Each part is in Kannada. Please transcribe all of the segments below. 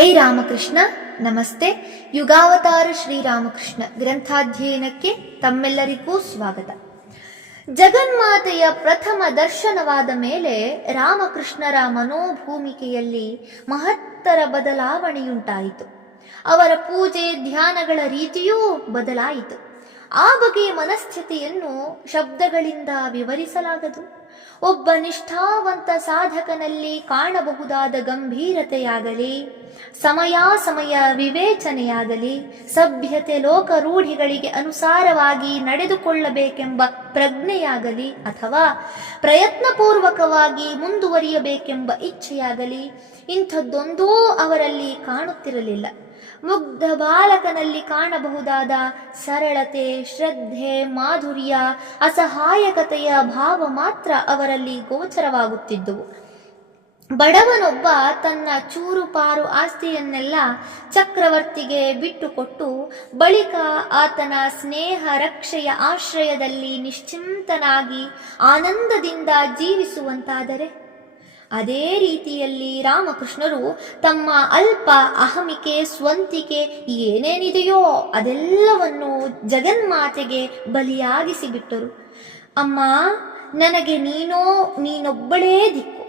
ಜೈ ರಾಮಕೃಷ್ಣ. ನಮಸ್ತೆ. ಯುಗಾವತಾರ ಶ್ರೀರಾಮಕೃಷ್ಣ ಗ್ರಂಥಾಧ್ಯಯನಕ್ಕೆ ತಮ್ಮೆಲ್ಲರಿಗೂ ಸ್ವಾಗತ. ಜಗನ್ಮಾತೆಯ ಪ್ರಥಮ ದರ್ಶನವಾದ ಮೇಲೆ ರಾಮಕೃಷ್ಣರ ಮನೋಭೂಮಿಕೆಯಲ್ಲಿ ಮಹತ್ತರ ಬದಲಾವಣೆಯುಂಟಾಯಿತು. ಅವರ ಪೂಜೆ, ಧ್ಯಾನಗಳ ರೀತಿಯೂ ಬದಲಾಯಿತು. ಆ ಬಗೆಯ ಮನಸ್ಥಿತಿಯನ್ನು ಶಬ್ದಗಳಿಂದ ವಿವರಿಸಲಾಗದು. ಒಬ್ಬ ನಿಷ್ಠಾವಂತ ಸಾಧಕನಲ್ಲಿ ಕಾಣಬಹುದಾದ ಗಂಭೀರತೆಯಾಗಲಿ ಸಮಯ ಸಮಯ ವಿವೇಚನೆಯಾಗಲಿ, ಸಭ್ಯತೆ ಲೋಕ ರೂಢಿಗಳಿಗೆ ಅನುಸಾರವಾಗಿ ನಡೆದುಕೊಳ್ಳಬೇಕೆಂಬ ಪ್ರಜ್ಞೆಯಾಗಲಿ ಅಥವಾ ಪ್ರಯತ್ನಪೂರ್ವಕವಾಗಿ ಮುಂದುವರಿಯಬೇಕೆಂಬ ಇಚ್ಛೆಯಾಗಲಿ, ಇಂಥದ್ದೊಂದೂ ಅವರಲ್ಲಿ ಕಾಣುತ್ತಿರಲಿಲ್ಲ. ಮುಗ್ಧ ಬಾಲಕನಲ್ಲಿ ಕಾಣಬಹುದಾದ ಸರಳತೆ, ಶ್ರದ್ಧೆ, ಮಾಧುರ್ಯ, ಅಸಹಾಯಕತೆಯ ಭಾವ ಮಾತ್ರ ಅವರಲ್ಲಿ ಗೋಚರವಾಗುತ್ತಿದ್ದುವು. ಬಡವನೊಬ್ಬ ತನ್ನ ಚೂರು ಪಾರು ಆಸ್ತಿಯನ್ನೆಲ್ಲ ಚಕ್ರವರ್ತಿಗೆ ಬಿಟ್ಟುಕೊಟ್ಟು ಬಳಿಕ ಆತನ ಸ್ನೇಹ ರಕ್ಷೆಯ ಆಶ್ರಯದಲ್ಲಿ ನಿಶ್ಚಿಂತನಾಗಿ ಆನಂದದಿಂದ ಜೀವಿಸುವಂತಾದರೆ? ಅದೇ ರೀತಿಯಲ್ಲಿ ರಾಮಕೃಷ್ಣರು ತಮ್ಮ ಅಲ್ಪ ಅಹಮಿಕೆ, ಸ್ವಂತಿಕೆ ಏನೇನಿದೆಯೋ ಅದೆಲ್ಲವನ್ನು ಜಗನ್ಮಾತೆಗೆ ಬಲಿಯಾಗಿಸಿಬಿಟ್ಟರು. ಅಮ್ಮ, ನನಗೆ ನೀನೋ, ನೀನೊಬ್ಬಳೇ ದಿಕ್ಕು.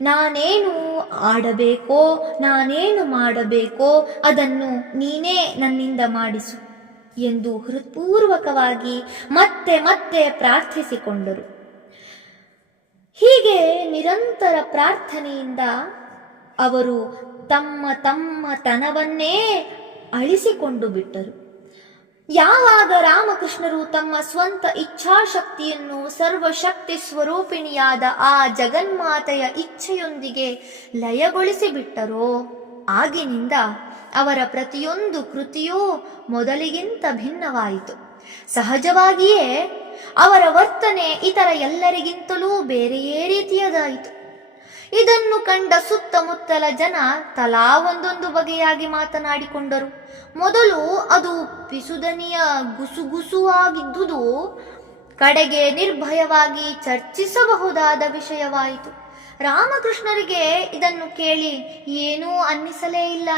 ನಾನೇನು ಆಡಬೇಕೋ, ನಾನೇನು ಮಾಡಬೇಕೋ ಅದನ್ನು ನೀನೇ ನನ್ನಿಂದ ಮಾಡಿಸು ಎಂದು ಹೃತ್ಪೂರ್ವಕವಾಗಿ ಮತ್ತೆ ಮತ್ತೆ ಪ್ರಾರ್ಥಿಸಿಕೊಂಡರು. ಹೀಗೆ ನಿರಂತರ ಪ್ರಾರ್ಥನೆಯಿಂದ ಅವರು ತಮ್ಮ ತಮ್ಮ ತನವನ್ನೇ ಅಳಿಸಿಕೊಂಡು ಬಿಟ್ಟರು. ಯಾವಾಗ ರಾಮಕೃಷ್ಣರು ತಮ್ಮ ಸ್ವಂತ ಇಚ್ಛಾಶಕ್ತಿಯನ್ನು ಸರ್ವಶಕ್ತಿ ಸ್ವರೂಪಿಣಿಯಾದ ಆ ಜಗನ್ಮಾತೆಯ ಇಚ್ಛೆಯೊಂದಿಗೆ ಲಯಗೊಳಿಸಿ ಬಿಟ್ಟರೋ, ಆಗಿನಿಂದ ಅವರ ಪ್ರತಿಯೊಂದು ಕೃತಿಯೂ ಮೊದಲಿಗಿಂತ ಭಿನ್ನವಾಯಿತು. ಸಹಜವಾಗಿಯೇ ಅವರ ವರ್ತನೆ ಇತರ ಎಲ್ಲರಿಗಿಂತಲೂ ಬೇರೆಯೇ ರೀತಿಯದಾಯಿತು. ಇದನ್ನು ಕಂಡ ಸುತ್ತಮುತ್ತಲ ಜನ ತಲಾ ಒಂದೊಂದು ಬಗೆಯಾಗಿ ಮಾತನಾಡಿಕೊಂಡರು. ಮೊದಲು ಅದು ಪಿಸುದನಿಯ ಗುಸುಗುಸುವಾಗಿದ್ದುದು ಕಡೆಗೆ ನಿರ್ಭಯವಾಗಿ ಚರ್ಚಿಸಬಹುದಾದ ವಿಷಯವಾಯಿತು. ರಾಮಕೃಷ್ಣರಿಗೆ ಇದನ್ನು ಕೇಳಿ ಏನೂ ಅನ್ನಿಸಲೇ ಇಲ್ಲ.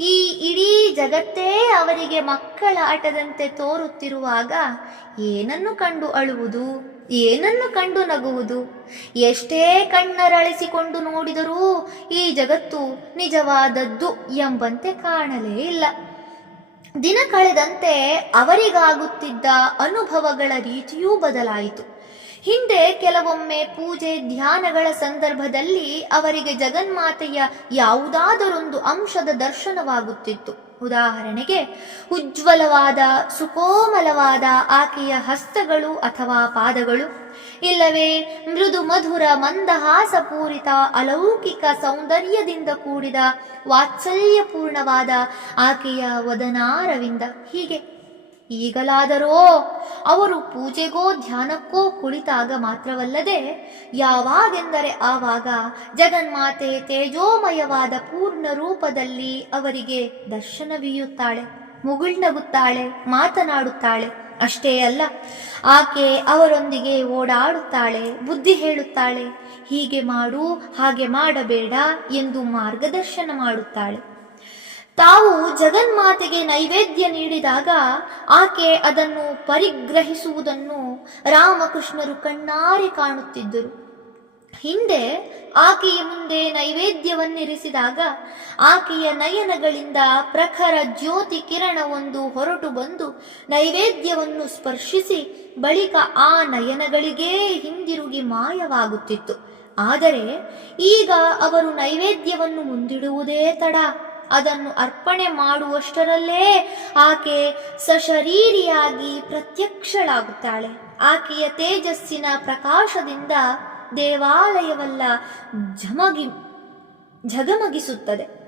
ಈ ಇಡೀ ಜಗತ್ತೇ ಅವರಿಗೆ ಮಕ್ಕಳ ಆಟದಂತೆ ತೋರುತ್ತಿರುವಾಗ ಏನನ್ನು ಕಂಡು ಅಳುವುದು, ಏನನ್ನು ಕಂಡು ನಗುವುದು, ಎಷ್ಟೇ ಕಣ್ಣರಳಿಸಿಕೊಂಡು ನೋಡಿದರೂ ಈ ಜಗತ್ತು ನಿಜವಾದದ್ದು ಎಂಬಂತೆ ಕಾಣಲೇ ಇಲ್ಲ. ದಿನ ಕಳೆದಂತೆ ಅವರಿಗಾಗುತ್ತಿದ್ದ ಅನುಭವಗಳ ರೀತಿಯೂ ಬದಲಾಯಿತು. ಹಿಂದೆ ಕೆಲವೊಮ್ಮೆ ಪೂಜೆ ಧ್ಯಾನಗಳ ಸಂದರ್ಭದಲ್ಲಿ ಅವರಿಗೆ ಜಗನ್ಮಾತೆಯ ಯಾವುದಾದರೊಂದು ಅಂಶದ ದರ್ಶನವಾಗುತ್ತಿತ್ತು. ಉದಾಹರಣೆಗೆ, ಉಜ್ವಲವಾದ, ಸುಕೋಮಲವಾದ ಆಕೆಯ ಹಸ್ತಗಳು ಅಥವಾ ಪಾದಗಳು, ಇಲ್ಲವೇ ಮೃದು ಮಧುರ ಮಂದಹಾಸಪೂರಿತ ಅಲೌಕಿಕ ಸೌಂದರ್ಯದಿಂದ ಕೂಡಿದ ವಾತ್ಸಲ್ಯಪೂರ್ಣವಾದ ಆಕೆಯ ವದನಾರವಿಂದ. ಹೀಗೆ ಈಗಲಾದರೋ? ಅವರು ಪೂಜೆಗೋ ಧ್ಯಾನಕ್ಕೋ ಕುಳಿತಾಗ ಮಾತ್ರವಲ್ಲದೆ, ಯಾವಾಗೆಂದರೆ ಆವಾಗ ಜಗನ್ಮಾತೆ ತೇಜೋಮಯವಾದ ಪೂರ್ಣ ರೂಪದಲ್ಲಿ ಅವರಿಗೆ ದರ್ಶನವೀಯುತ್ತಾಳೆ, ಮುಗುಳ್ನಗುತ್ತಾಳೆ, ಮಾತನಾಡುತ್ತಾಳೆ. ಅಷ್ಟೇ ಅಲ್ಲ, ಆಕೆ ಅವರೊಂದಿಗೆ ಓಡಾಡುತ್ತಾಳೆ, ಬುದ್ಧಿ ಹೇಳುತ್ತಾಳೆ. ಹೀಗೆ ಮಾಡು, ಹಾಗೆ ಮಾಡಬೇಡ ಎಂದು ಮಾರ್ಗದರ್ಶನ ಮಾಡುತ್ತಾಳೆ. ತಾವು ಜಗನ್ಮಾತೆಗೆ ನೈವೇದ್ಯ ನೀಡಿದಾಗ ಆಕೆ ಅದನ್ನು ಪರಿಗ್ರಹಿಸುವುದನ್ನು ರಾಮಕೃಷ್ಣರು ಕಣ್ಣಾರೆ ಕಾಣುತ್ತಿದ್ದರು. ಹಿಂದೆ ಆಕೆಯ ಮುಂದೆ ನೈವೇದ್ಯವನ್ನಿರಿಸಿದಾಗ ಆಕೆಯ ನಯನಗಳಿಂದ ಪ್ರಖರ ಜ್ಯೋತಿ ಕಿರಣವೊಂದು ಹೊರಟು ಬಂದು ನೈವೇದ್ಯವನ್ನು ಸ್ಪರ್ಶಿಸಿ ಬಳಿಕ ಆ ನಯನಗಳಿಗೇ ಹಿಂದಿರುಗಿ ಮಾಯವಾಗುತ್ತಿತ್ತು. ಆದರೆ ಈಗ ಅವರು ನೈವೇದ್ಯವನ್ನು ಮುಂದಿಡುವುದೇ ತಡ. ಅದನ್ನು ಅರ್ಪಣೆ ಮಾಡುವಷ್ಟರಲ್ಲೇ ಆಕೆ ಸಶರೀರಿಯಾಗಿ ಪ್ರತ್ಯಕ್ಷಳಾಗುತ್ತಾಳೆ. ಆಕೆಯ ತೇಜಸ್ಸಿನ ಪ್ರಕಾಶದಿಂದ ದೇವಾಲಯವೆಲ್ಲ ಝಮಗಿ, ಝಗಮಗಿಸುತ್ತದೆ.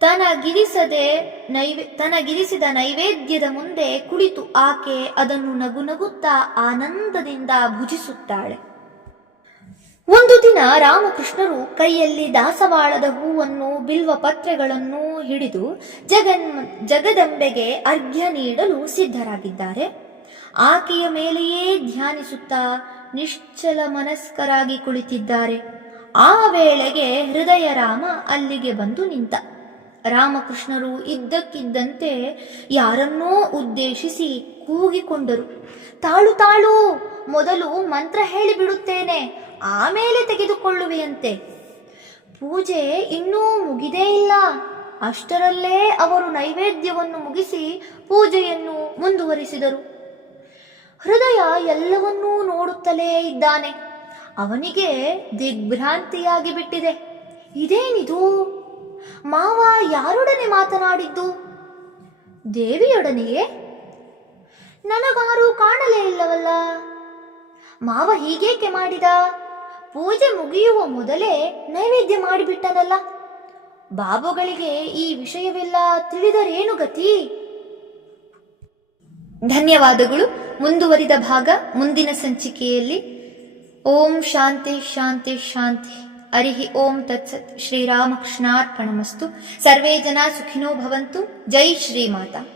ತನಗಿರಿಸದೆ ನೈವೇ ತನಗಿರಿಸಿದ ನೈವೇದ್ಯದ ಮುಂದೆ ಕುಳಿತು ಆಕೆ ಅದನ್ನು ನಗು ನಗುತ್ತಾ ಆನಂದದಿಂದ ಭುಜಿಸುತ್ತಾಳೆ. ಒಂದು ದಿನ ರಾಮಕೃಷ್ಣರು ಕೈಯಲ್ಲಿ ದಾಸವಾಳದ ಹೂವನ್ನು, ಬಿಲ್ವ ಪತ್ರೆಗಳನ್ನು ಹಿಡಿದು ಜಗನ್ ಜಗದಂಬೆಗೆ ಅರ್ಘ್ಯ ನೀಡಲು ಸಿದ್ಧರಾಗಿದ್ದಾರೆ. ಆಕೆಯ ಮೇಲೆಯೇ ಧ್ಯಾನಿಸುತ್ತಾ ನಿಶ್ಚಲ ಮನಸ್ಕರಾಗಿ ಕುಳಿತಿದ್ದಾರೆ. ಆ ವೇಳೆಗೆ ಹೃದಯರಾಮ ಅಲ್ಲಿಗೆ ಬಂದು ನಿಂತ. ರಾಮಕೃಷ್ಣರು ಇದ್ದಕ್ಕಿದ್ದಂತೆ ಯಾರನ್ನೋ ಉದ್ದೇಶಿಸಿ ಕೂಗಿಕೊಂಡರು. ತಾಳು ತಾಳು, ಮೊದಲು ಮಂತ್ರ ಹೇಳಿಬಿಡುತ್ತೇನೆ ಆಮೇಲೆ ತೆಗೆದುಕೊಳ್ಳುವೆಯಂತೆ. ಪೂಜೆ ಇನ್ನೂ ಮುಗಿದೇ ಇಲ್ಲ. ಅಷ್ಟರಲ್ಲೇ ಅವರು ನೈವೇದ್ಯವನ್ನು ಮುಗಿಸಿ ಪೂಜೆಯನ್ನು ಮುಂದುವರಿಸಿದರು. ಹೃದಯ ಎಲ್ಲವನ್ನೂ ನೋಡುತ್ತಲೇ ಇದ್ದಾನೆ. ಅವನಿಗೆ ದಿಗ್ಭ್ರಾಂತಿಯಾಗಿ ಬಿಟ್ಟಿದೆ. ಇದೇನಿದು ಮಾವ ಯಾರೊಡನೆ ಮಾತನಾಡಿದ್ದು? ದೇವಿಯೊಡನೆಯೇ? ನನಗಾರೂ ಕಾಣಲೇ ಇಲ್ಲವಲ್ಲ. ಮಾವ ಹೀಗೇಕೆ ಮಾಡಿದ? ಪೂಜೆ ಮುಗಿಯುವ ಮೊದಲೇ ನೈವೇದ್ಯ ಮಾಡಿಬಿಟ್ಟನಲ್ಲ. ಬಾಬುಗಳಿಗೆ ಈ ವಿಷಯವೆಲ್ಲ ತಿಳಿದರೇನು ಗತಿ? ಧನ್ಯವಾದಗಳು. ಮುಂದುವರಿದ ಭಾಗ ಮುಂದಿನ ಸಂಚಿಕೆಯಲ್ಲಿ. ಓಂ ಶಾಂತಿ ಶಾಂತಿ ಶಾಂತಿ. ಹರಿ ಓಂ ತತ್ಸತ್ ಶ್ರೀರಾಮಕೃಷ್ಣಾರ್ಪಣಮಸ್ತು. ಸರ್ವೇ ಜನ ಸುಖಿನೋ ಭವಂತು. ಜೈ ಶ್ರೀಮಾತಾ.